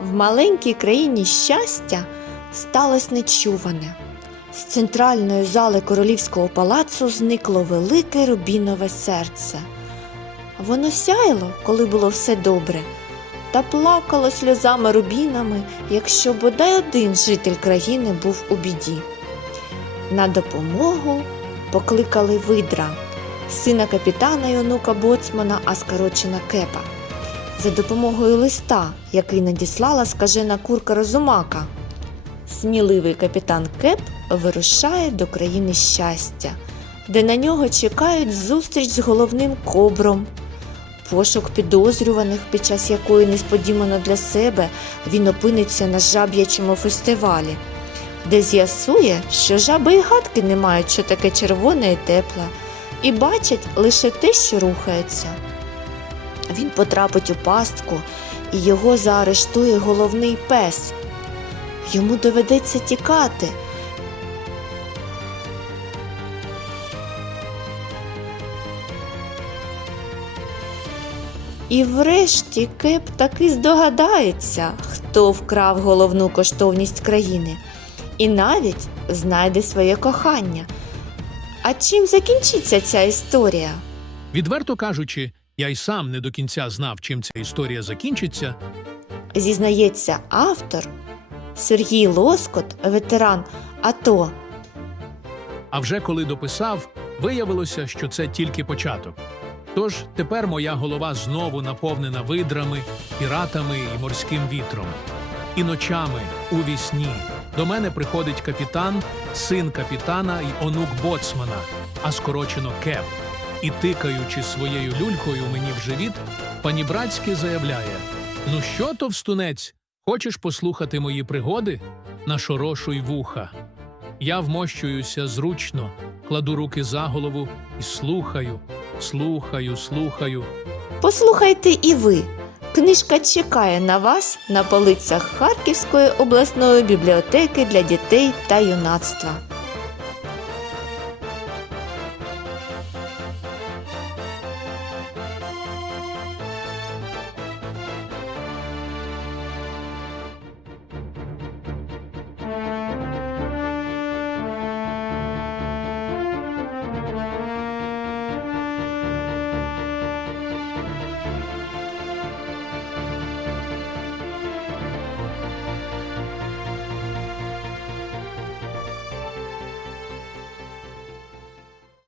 В маленькій країні щастя сталося нечуване. З центральної зали королівського палацу зникло велике рубінове серце. Воно сяяло, коли було все добре, та плакало сльозами рубінами, якщо бодай один житель країни був у біді. На допомогу покликали видра, сина капітана і онука боцмана, а скорочена кепа за допомогою листа, який надіслала скажена курка Розумака. Сміливий капітан Кеп вирушає до країни щастя, де на нього чекають зустріч з головним кобром, пошук підозрюваних, під час якої несподівано для себе він опиниться на жаб'ячому фестивалі, де з'ясує, що жаби й гадки не мають, що таке червоне і тепле, і бачать лише те, що рухається. Він потрапить у пастку, і його заарештує головний пес. Йому доведеться тікати. І врешті Кеп таки здогадається, хто вкрав головну коштовність країни, і навіть знайде своє кохання. А чим закінчиться ця історія? Відверто кажучи, я й сам не до кінця знав, чим ця історія закінчиться, зізнається автор Сергій Лоскот, ветеран АТО. а вже коли дописав, виявилося, що це тільки початок. Тож тепер моя голова знову наповнена видрами, піратами і морським вітром. І ночами, у вісні, до мене приходить капітан, син капітана і онук боцмана, а скорочено кеп. І тикаючи своєю люлькою мені в живіт, панібратськи заявляє: Ну що, товстунець, хочеш послухати мої пригоди? Нашорошуй вуха. Я вмощуюся зручно, кладу руки за голову і слухаю, слухаю, слухаю. Послухайте і ви. Книжка чекає на вас на полицях Харківської обласної бібліотеки для дітей та юнацтва.